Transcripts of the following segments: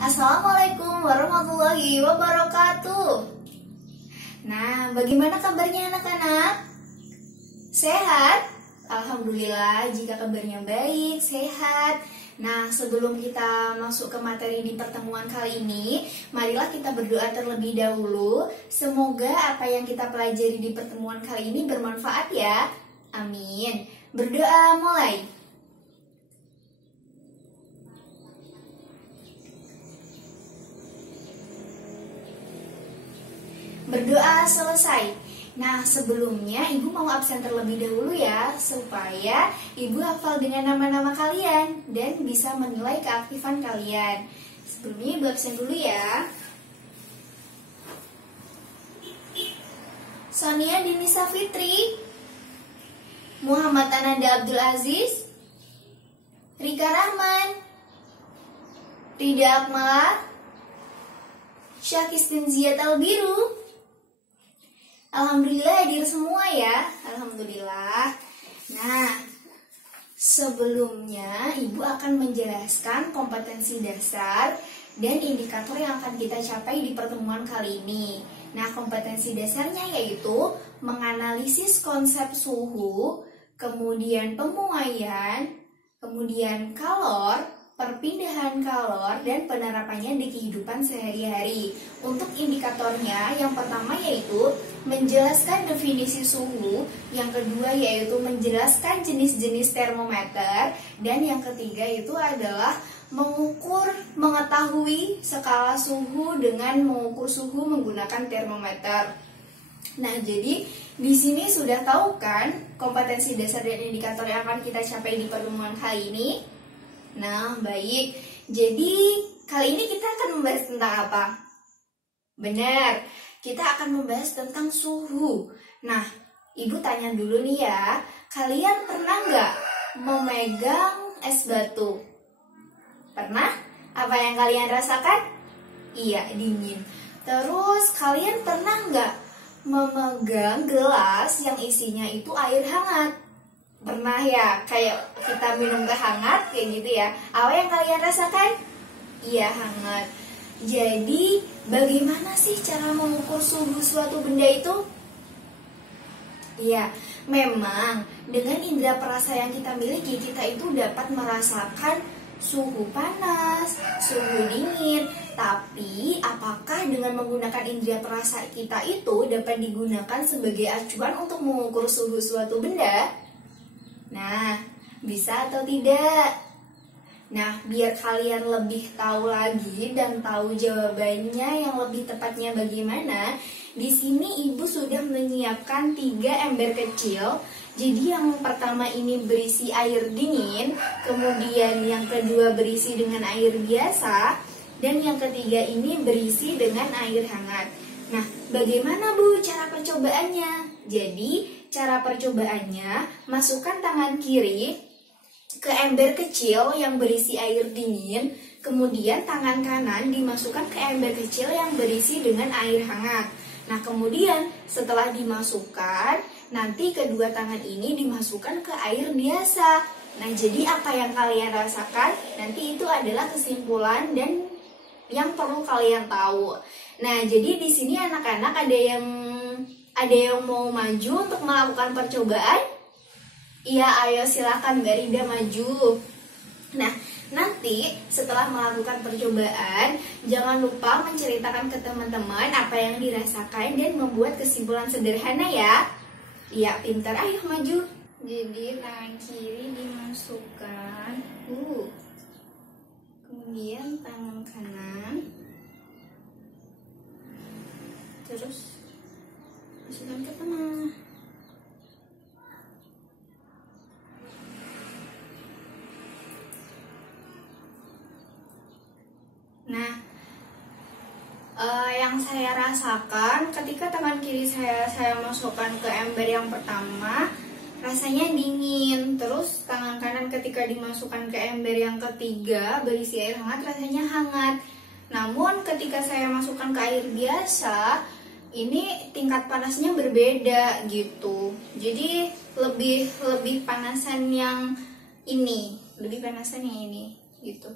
Assalamualaikum warahmatullahi wabarakatuh. Nah, bagaimana kabarnya anak-anak? Sehat? Alhamdulillah jika kabarnya baik, sehat. Nah, sebelum kita masuk ke materi di pertemuan kali ini, marilah kita berdoa terlebih dahulu. Semoga apa yang kita pelajari di pertemuan kali ini bermanfaat ya. Amin. Berdoa mulai. Berdoa selesai. Nah, sebelumnya Ibu mau absen terlebih dahulu ya, supaya Ibu hafal dengan nama-nama kalian dan bisa menilai keaktifan kalian. Sebelumnya Ibu absen dulu ya. Sonia Dinisa Fitri, Muhammad Ananda Abdul Aziz, Rika Rahman, Rida Akmala, Syakistin Ziyad Albiru. Alhamdulillah hadir semua ya. Alhamdulillah. Nah, sebelumnya Ibu akan menjelaskan kompetensi dasar dan indikator yang akan kita capai di pertemuan kali ini. Nah, kompetensi dasarnya yaitu menganalisis konsep suhu, kemudian pemuaian, kemudian kalor, perpindahan kalor, dan penerapannya di kehidupan sehari-hari. Untuk indikatornya, yang pertama yaitu menjelaskan definisi suhu, yang kedua yaitu menjelaskan jenis-jenis termometer, dan yang ketiga itu adalah mengetahui skala suhu dengan mengukur suhu menggunakan termometer. Nah, jadi di sini sudah tahu kan kompetensi dasar dan indikator yang akan kita capai di pertemuan kali ini? Nah, baik. Jadi, kali ini kita akan membahas tentang apa? Benar, kita akan membahas tentang suhu. Nah, Ibu tanya dulu nih ya, kalian pernah nggak memegang es batu? Pernah? Apa yang kalian rasakan? Iya, dingin. Terus, kalian pernah nggak memegang gelas yang isinya itu air hangat? Pernah ya, kayak kita minum teh hangat kayak gitu ya. Apa yang kalian rasakan? Iya, hangat. Jadi, bagaimana sih cara mengukur suhu suatu benda itu? Iya, memang dengan indera perasa yang kita miliki, kita itu dapat merasakan suhu panas, suhu dingin. Tapi, apakah dengan menggunakan indera perasa kita itu dapat digunakan sebagai acuan untuk mengukur suhu suatu benda? Nah, bisa atau tidak? Nah, biar kalian lebih tahu lagi dan tahu jawabannya yang lebih tepatnya bagaimana, di sini Ibu sudah menyiapkan 3 ember kecil. Jadi yang pertama ini berisi air dingin, kemudian yang kedua berisi dengan air biasa, dan yang ketiga ini berisi dengan air hangat. Nah, bagaimana Bu cara percobaannya? Jadi, cara percobaannya, masukkan tangan kiri ke ember kecil yang berisi air dingin, kemudian tangan kanan dimasukkan ke ember kecil yang berisi dengan air hangat. Nah, kemudian setelah dimasukkan, nanti kedua tangan ini dimasukkan ke air biasa. Nah, jadi apa yang kalian rasakan? Nanti itu adalah kesimpulan dan yang perlu kalian tahu. Nah, jadi di sini anak-anak ada yang mau maju untuk melakukan percobaan? Iya, ayo silakan Mbak Rida maju. Nah, nanti setelah melakukan percobaan, jangan lupa menceritakan ke teman-teman apa yang dirasakan dan membuat kesimpulan sederhana ya. Iya, pintar, ayo maju. Jadi tangan kiri dimasukkan, kemudian tangan kanan, terus masukkan ke tengah. Nah, yang saya rasakan ketika tangan kiri saya masukkan ke ember yang pertama, rasanya dingin. Terus tangan kanan ketika dimasukkan ke ember yang ketiga berisi air hangat, rasanya hangat. Namun ketika saya masukkan ke air biasa, ini tingkat panasnya berbeda gitu. Jadi lebih panasan yang ini gitu.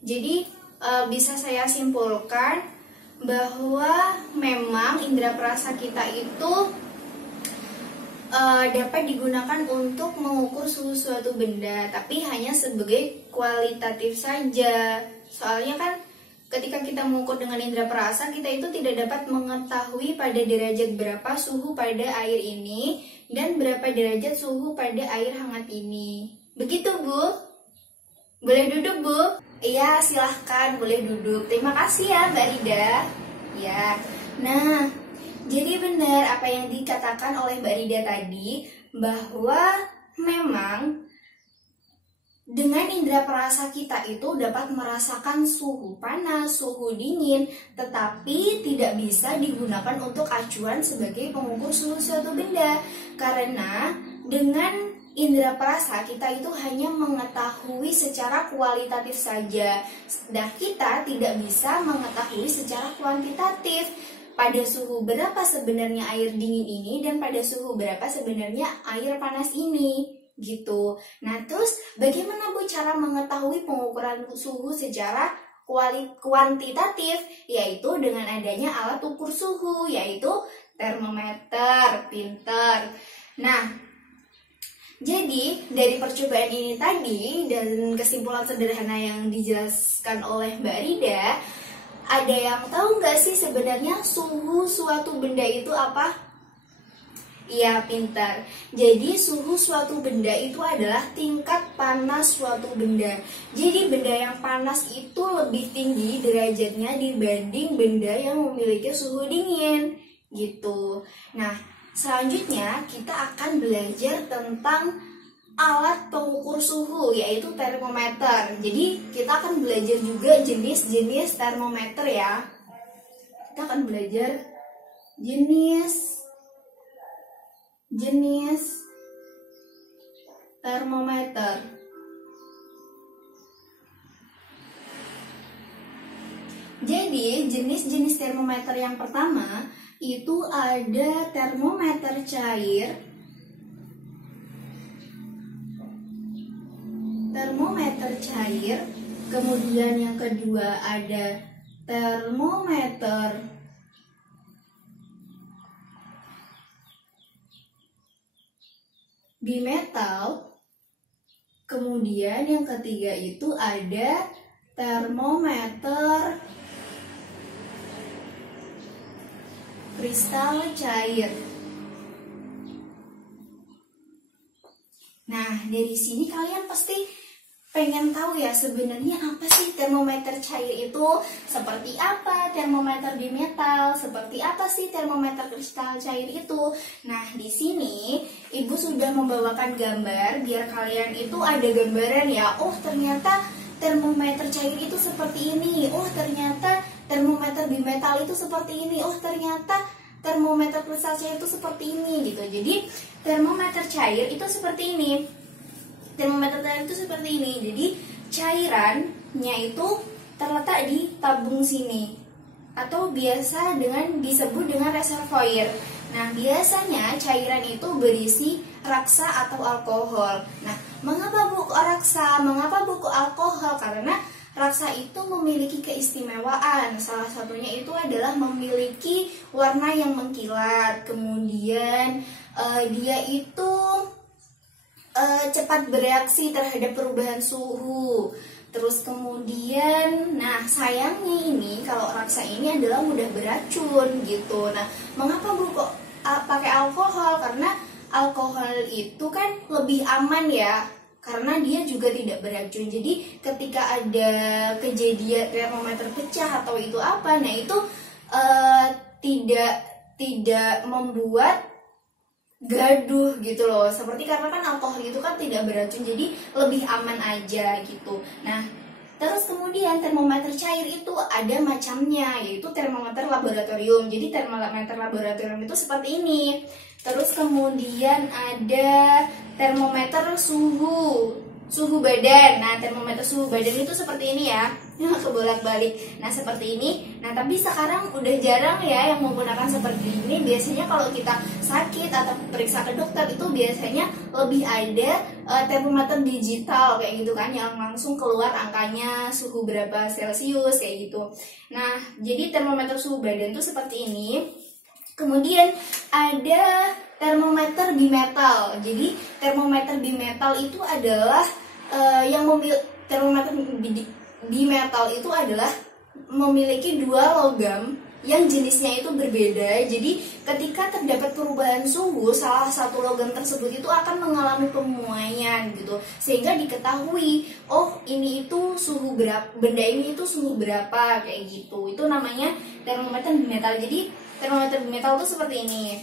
Jadi bisa saya simpulkan bahwa memang indera perasa kita itu dapat digunakan untuk mengukur suhu suatu benda, tapi hanya sebagai kualitatif saja. Soalnya kan ketika kita mengukur dengan indera perasa, kita itu tidak dapat mengetahui pada derajat berapa suhu pada air ini dan berapa derajat suhu pada air hangat ini. Begitu, Bu? Boleh duduk, Bu? Iya, silahkan, boleh duduk. Terima kasih ya, Mbak Rida. Ya, nah, jadi benar apa yang dikatakan oleh Mbak Rida tadi, bahwa memang dengan indera perasa kita itu dapat merasakan suhu panas, suhu dingin, tetapi tidak bisa digunakan untuk acuan sebagai pengukur suhu suatu benda. Karena dengan indera perasa kita itu hanya mengetahui secara kualitatif saja, dan kita tidak bisa mengetahui secara kuantitatif pada suhu berapa sebenarnya air dingin ini dan pada suhu berapa sebenarnya air panas ini, gitu. Nah, terus bagaimana Bu cara mengetahui pengukuran suhu secara kuantitatif? Yaitu dengan adanya alat ukur suhu, yaitu termometer pinter. Nah, jadi dari percobaan ini tadi dan kesimpulan sederhana yang dijelaskan oleh Mbak Rida, ada yang tahu nggak sih sebenarnya suhu suatu benda itu apa? Iya, pintar. Jadi suhu suatu benda itu adalah tingkat panas suatu benda. Jadi benda yang panas itu lebih tinggi derajatnya dibanding benda yang memiliki suhu dingin, gitu. Nah, selanjutnya kita akan belajar tentang alat pengukur suhu, yaitu termometer. Jadi kita akan belajar juga jenis-jenis termometer ya. Kita akan belajar jenis termometer. Jadi jenis-jenis termometer yang pertama itu ada termometer cair, kemudian yang kedua ada termometer bimetal, kemudian yang ketiga itu ada termometer kristal cair. Nah, dari sini kalian pasti pengen tahu ya sebenarnya apa sih termometer cair itu, seperti apa termometer bimetal, seperti apa sih termometer kristal cair itu. Nah, di sini Ibu sudah membawakan gambar biar kalian itu ada gambaran ya. Oh, ternyata termometer cair itu seperti ini. Oh, ternyata termometer bimetal itu seperti ini. Oh, ternyata termometer kristal cair itu seperti ini, gitu. Jadi termometer cair itu seperti ini. Termometer cair itu seperti ini. Jadi cairannya itu terletak di tabung sini, atau biasa disebut dengan reservoir. Nah, biasanya cairan itu berisi raksa atau alkohol. Nah, mengapa Bu kok raksa? Mengapa Bu kok alkohol? Karena raksa itu memiliki keistimewaan. Salah satunya itu adalah memiliki warna yang mengkilat. Kemudian dia itu cepat bereaksi terhadap perubahan suhu. Terus kemudian, nah sayangnya ini kalau raksa ini adalah mudah beracun gitu. Nah, mengapa Bu kok pakai alkohol? Karena alkohol itu kan lebih aman ya, karena dia juga tidak beracun. Jadi ketika ada kejadian termometer pecah atau itu apa, nah itu tidak membuat gaduh gitu loh. Seperti karena kan alkohol itu kan tidak beracun, jadi lebih aman aja gitu. Nah, terus kemudian termometer cair itu ada macamnya, yaitu termometer laboratorium. Jadi termometer laboratorium itu seperti ini. Terus kemudian ada termometer suhu badan. Nah, termometer suhu badan itu seperti ini ya. kebolak-balik. Nah seperti ini. Nah tapi sekarang udah jarang ya yang menggunakan seperti ini. Biasanya kalau kita sakit atau periksa ke dokter itu biasanya lebih ada termometer digital kayak gitu kan, yang langsung keluar angkanya suhu berapa Celcius kayak gitu. Nah jadi termometer suhu badan tuh seperti ini. Kemudian ada termometer bimetal. Jadi termometer bimetal itu adalah termometer bimetal itu adalah memiliki dua logam yang jenisnya itu berbeda. Jadi ketika terdapat perubahan suhu, salah satu logam tersebut itu akan mengalami pemuaian gitu, sehingga diketahui oh ini itu suhu berapa, benda ini itu suhu berapa kayak gitu. Itu namanya termometer bimetal. Jadi termometer bimetal itu seperti ini.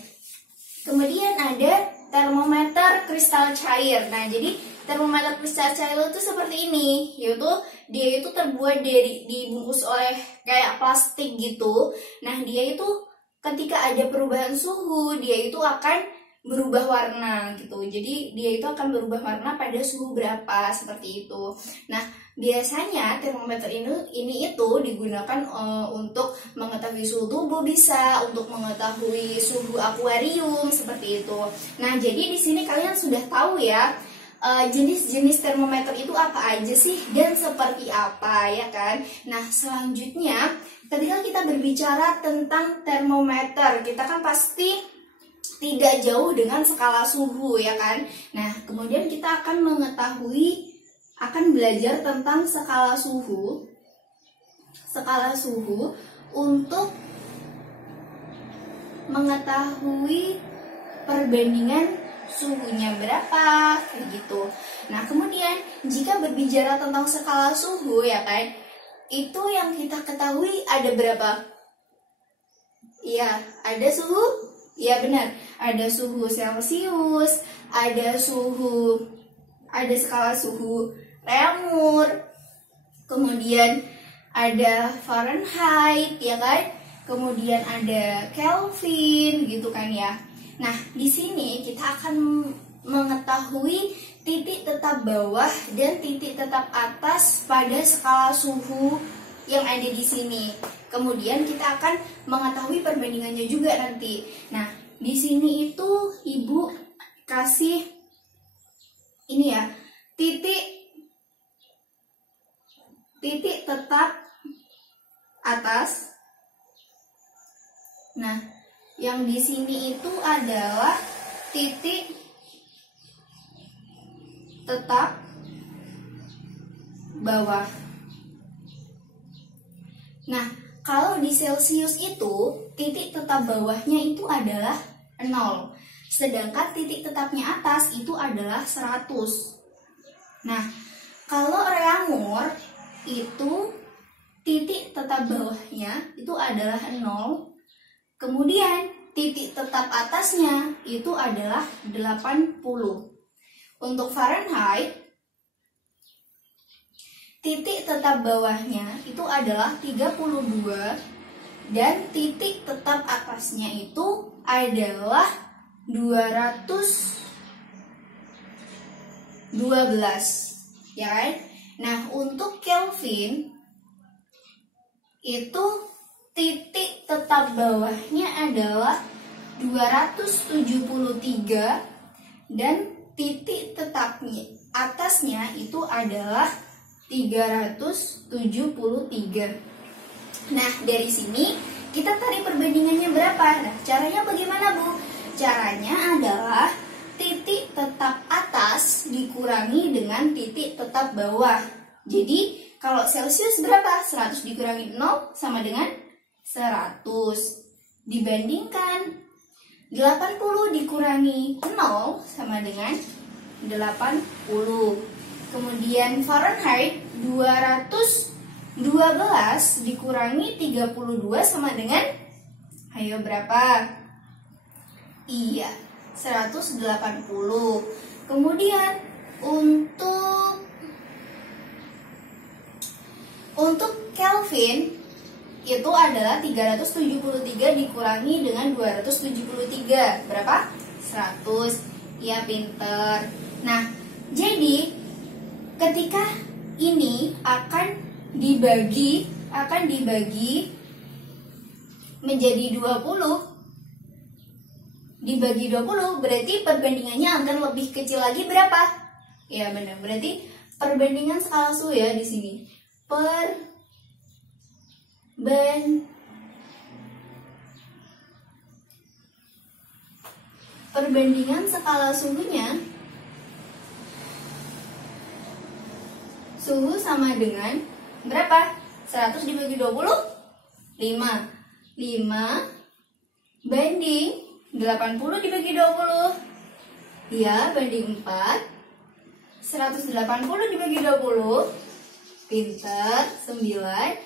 Kemudian ada termometer kristal cair. Nah jadi termometer kristal cair itu seperti ini, yaitu dia itu terbuat dibungkus oleh kayak plastik gitu. Nah dia itu ketika ada perubahan suhu, dia itu akan berubah warna gitu. Jadi dia itu akan berubah warna pada suhu berapa seperti itu. Nah biasanya termometer ini itu digunakan untuk mengetahui suhu tubuh, bisa untuk mengetahui suhu akuarium seperti itu. Nah jadi di sini kalian sudah tahu ya jenis-jenis termometer itu apa aja sih dan seperti apa ya kan. Nah selanjutnya ketika kita berbicara tentang termometer, kita kan pasti tidak jauh dengan skala suhu ya kan. Nah kemudian kita akan belajar tentang skala suhu untuk mengetahui perbandingan suhunya berapa kayak gitu. Nah kemudian jika berbicara tentang skala suhu ya kan, itu yang kita ketahui ada berapa? Iya, ada suhu, ya benar, ada suhu Celcius, ada skala suhu Reaumur, kemudian ada Fahrenheit ya kan, kemudian ada Kelvin gitu kan ya. Nah, di sini kita akan mengetahui titik tetap bawah dan titik tetap atas pada skala suhu yang ada di sini. Kemudian kita akan mengetahui perbandingannya juga nanti. Nah, di sini itu Ibu kasih ini ya, titik tetap atas. Nah, yang di sini itu adalah titik tetap bawah. Nah, kalau di Celcius itu titik tetap bawahnya itu adalah 0. Sedangkan titik tetapnya atas itu adalah 100. Nah, kalau Reaumur itu titik tetap bawahnya itu adalah 0. Kemudian titik tetap atasnya itu adalah 80. Untuk Fahrenheit, titik tetap bawahnya itu adalah 32 dan titik tetap atasnya itu adalah 212. Ya kan? Nah, untuk Kelvin itu titik tetap bawahnya adalah 273 dan titik tetapnya atasnya itu adalah 373. Nah, dari sini kita tarik perbandingannya berapa? Nah, caranya bagaimana, Bu? Caranya adalah titik tetap atas dikurangi dengan titik tetap bawah. Jadi, kalau Celcius berapa? 100 dikurangi 0 sama dengan 100. Dibandingkan 80 dikurangi 0 sama dengan 80. Kemudian Fahrenheit 212 dikurangi 32 sama dengan, ayo berapa? Iya, 180. Kemudian untuk Kelvin itu adalah 373 dikurangi dengan 273. Berapa? 100. Ya, pinter. Nah, jadi ketika ini akan akan dibagi menjadi 20. Dibagi 20 berarti perbandingannya akan lebih kecil lagi berapa? Ya benar, berarti perbandingan skala suhu ya di sini. Perbandingan skala suhunya, suhu sama dengan berapa? 100 dibagi 20? 5. 5 banding 80 dibagi 20. Ya, banding 4. 180 dibagi 20. Pintar. 9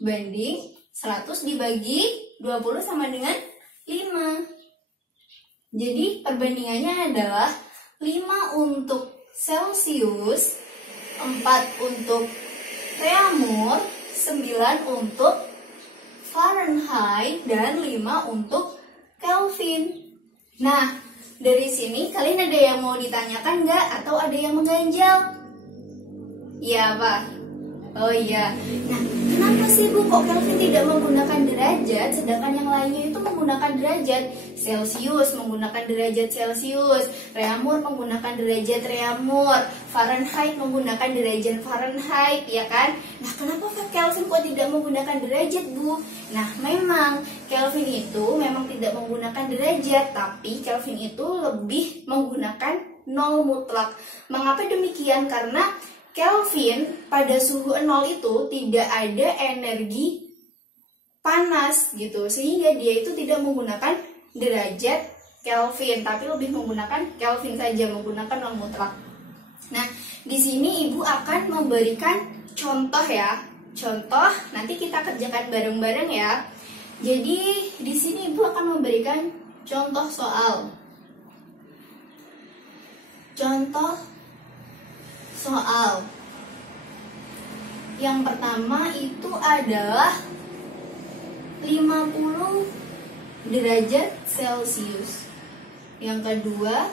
banding 100 dibagi 20 sama dengan 5. Jadi perbandingannya adalah 5 untuk Celsius, 4 untuk Reaumur, 9 untuk Fahrenheit, dan 5 untuk Kelvin. Nah, dari sini kalian ada yang mau ditanyakan nggak? Atau ada yang mengganjal? Iya, Pak. Oh iya. Nah, kenapa sih Bu kok Kelvin tidak menggunakan derajat, sedangkan yang lainnya itu menggunakan derajat? Celsius menggunakan derajat Celsius, Reaumur menggunakan derajat Reaumur, Fahrenheit menggunakan derajat Fahrenheit, ya kan? Nah, kenapa Kelvin kok tidak menggunakan derajat, Bu? Nah, memang Kelvin itu memang tidak menggunakan derajat, tapi Kelvin itu lebih menggunakan nol mutlak. Mengapa demikian? Karena Kelvin pada suhu 0 itu tidak ada energi panas gitu, sehingga dia itu tidak menggunakan derajat Kelvin, tapi lebih menggunakan Kelvin saja, menggunakan nol mutlak. Nah, di sini Ibu akan memberikan contoh ya. Contoh, nanti kita kerjakan bareng-bareng ya. Jadi, di sini Ibu akan memberikan contoh soal. Contoh soal. Yang pertama itu adalah 50 derajat Celcius. Yang kedua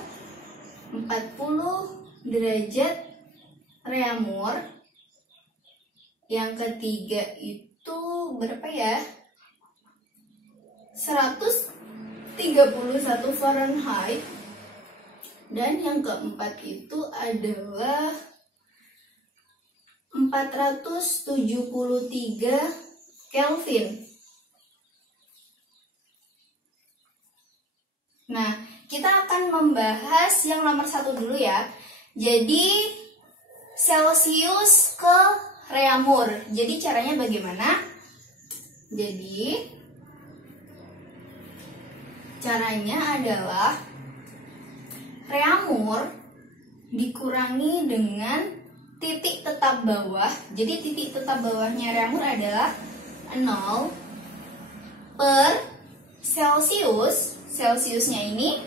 40 derajat Reaumur. Yang ketiga itu berapa ya? 131 Fahrenheit. Dan yang keempat itu adalah 473 Kelvin. Nah, kita akan membahas yang nomor 1 dulu ya. Jadi, Celsius ke Reaumur. Jadi, caranya bagaimana? Jadi, caranya adalah Reaumur dikurangi dengan titik tetap bawah. Jadi titik tetap bawahnya Reaumur adalah 0 per Celsius. Celsiusnya ini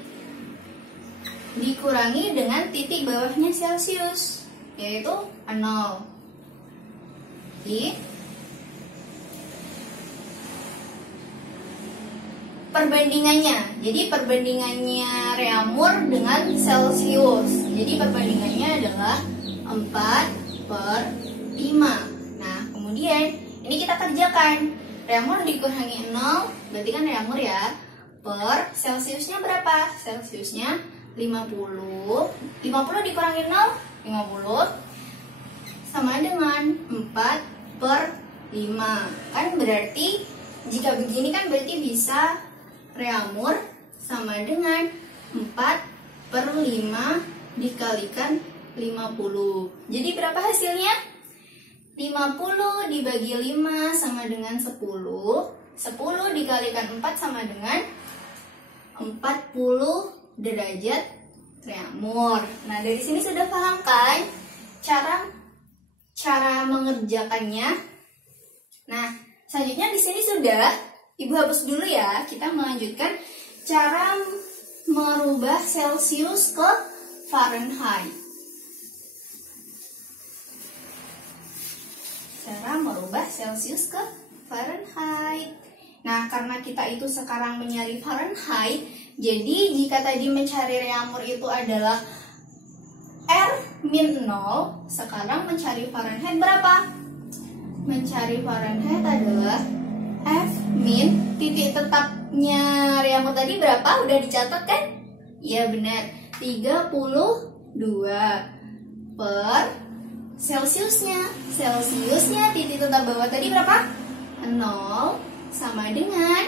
dikurangi dengan titik bawahnya Celsius, yaitu 0. Jadi perbandingannya Reaumur dengan Celsius. Jadi perbandingannya adalah 4/5. Nah, kemudian ini kita kerjakan. Reaumur dikurangi 0, berarti kan Reaumur ya. Per Celsiusnya berapa? Celsiusnya 50. 50 dikurangi 0, 50. Sama dengan 4/5. Kan berarti, jika begini kan berarti bisa Reaumur sama dengan 4/5 dikalikan 50. Jadi berapa hasilnya? 50 dibagi 5 sama dengan 10. 10 dikalikan 4 sama dengan 40 derajat Reaumur. Nah, dari sini sudah paham kan cara mengerjakannya? Nah, selanjutnya di sini sudah. Ibu hapus dulu ya. Kita melanjutkan cara merubah Celsius ke Fahrenheit. Cara merubah Celsius ke Fahrenheit. Nah, karena kita itu sekarang mencari Fahrenheit, jadi jika tadi mencari Reaumur itu adalah R-0, sekarang mencari Fahrenheit berapa? mencari Fahrenheit adalah F min titik tetapnya Riamo tadi berapa? Udah dicatat kan? Ya benar, 32 per Celsiusnya. Celsiusnya titik tetap bawah tadi berapa? 0 sama dengan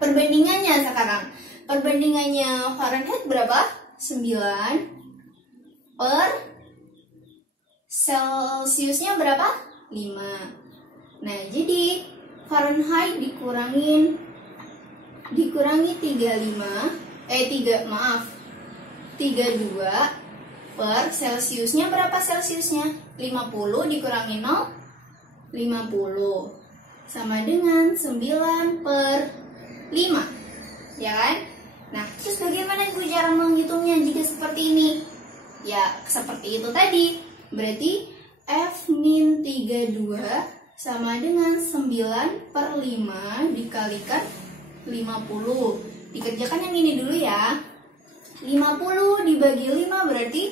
perbandingannya sekarang. Perbandingannya Fahrenheit berapa? 9 per Celsiusnya berapa? 5. Nah, jadi Fahrenheit dikurangi 32 per Celsiusnya berapa Celsiusnya? 50 dikurangi 0, 50. Sama dengan 9 per 5. Ya kan? Nah, terus bagaimana Ibu cara menghitungnya jika seperti ini? Ya, seperti itu tadi. Berarti F min 32 sama dengan 9 per 5 dikalikan 50. Dikerjakan yang ini dulu ya. 50 dibagi 5 berarti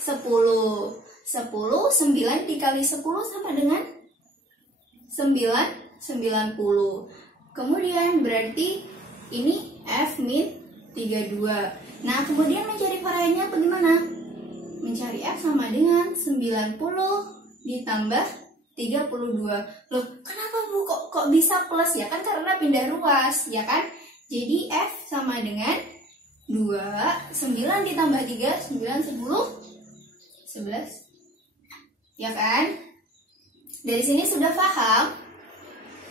10. 9 dikali 10 sama dengan 90. Kemudian berarti ini F min 32. Nah, kemudian mencari Fahrenheitnya bagaimana? Mencari F sama dengan 90 ditambah 32. Loh, kenapa Bu kok bisa plus ya? Kan karena pindah ruas, ya kan? Jadi F sama dengan 2, 9 ditambah 3, 9, 10, 11. Ya kan? Dari sini sudah paham?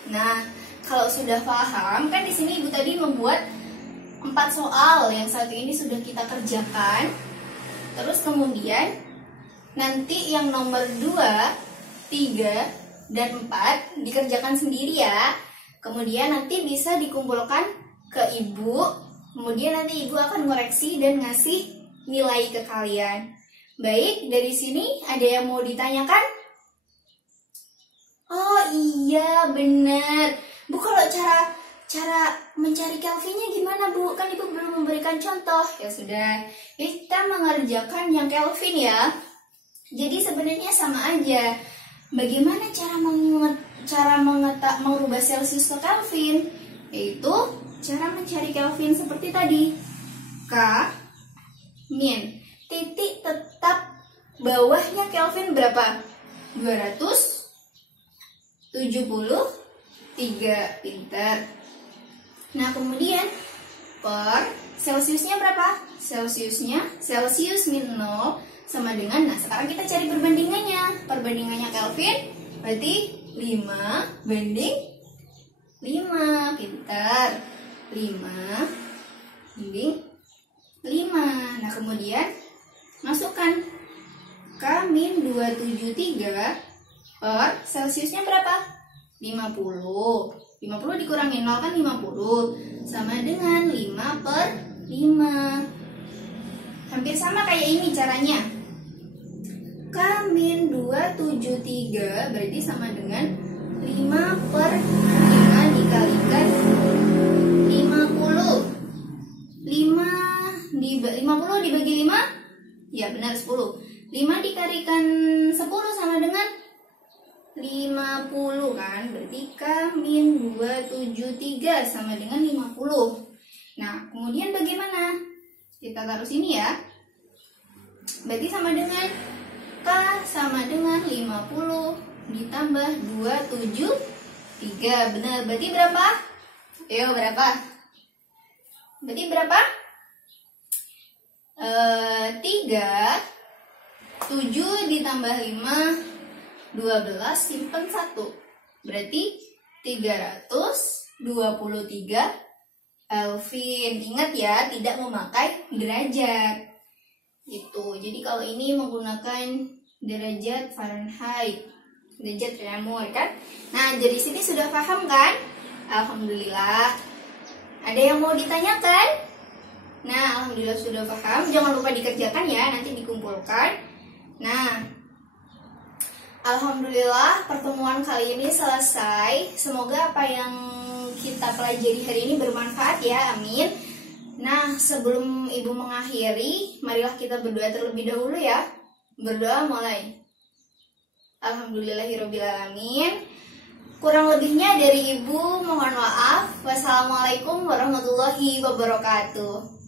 Nah, kalau sudah paham, kan di sini Ibu tadi membuat 4 soal yang satu ini sudah kita kerjakan. Terus kemudian nanti yang nomor 2, 3, dan 4 dikerjakan sendiri ya. Kemudian nanti bisa dikumpulkan ke Ibu. Kemudian nanti Ibu akan ngoreksi dan ngasih nilai ke kalian. Baik, dari sini ada yang mau ditanyakan? Oh iya, benar. Bu, kalau cara mencari Kelvinnya gimana Bu? Kan Ibu belum memberikan contoh. Ya sudah, kita mengerjakan yang Kelvin ya. Jadi sebenarnya sama aja. Bagaimana cara merubah Celsius ke Kelvin? Yaitu cara mencari Kelvin seperti tadi. K min titik tetap bawahnya Kelvin berapa? 273. Pinter. Nah, kemudian per Celsiusnya berapa? Celsius min 0 sama dengan, nah sekarang kita cari perbandingannya. Perbandingannya Kelvin berarti 5 banding 5. Pinter. 5 banding 5. Nah, kemudian masukkan K min 273 per Celsiusnya berapa? 50. 50 dikurangi 0 kan 50. Sama dengan 5 per 5. Hampir sama kayak ini caranya. K min 273 berarti sama dengan 5 per 5 dikalikan 50. 50 dibagi 5? Ya benar, 10. 5 dikalikan 10 sama dengan 50 kan? Berarti K min 273 sama dengan 50. Nah, kemudian bagaimana? Kita taruh sini ya. Berarti sama dengan K sama dengan 50 ditambah 273. Benar, berarti berapa? Ayo, berapa? Berarti berapa? 3. 7 ditambah 5, 12, simpen 1. Berarti 323 Kelvin. Ingat ya, tidak memakai derajat. Gitu. Jadi kalau ini menggunakan derajat Fahrenheit, derajat Reaumur kan. Nah, dari sini sudah paham kan? Alhamdulillah. Ada yang mau ditanyakan? Nah, alhamdulillah sudah paham. Jangan lupa dikerjakan ya, nanti dikumpulkan. Nah, alhamdulillah pertemuan kali ini selesai. Semoga apa yang kita pelajari hari ini bermanfaat ya, amin. Nah, sebelum Ibu mengakhiri, marilah kita berdoa terlebih dahulu ya. Berdoa mulai. Alhamdulillahirobbilalamin. Kurang lebihnya dari Ibu mohon maaf. Wassalamualaikum warahmatullahi wabarakatuh.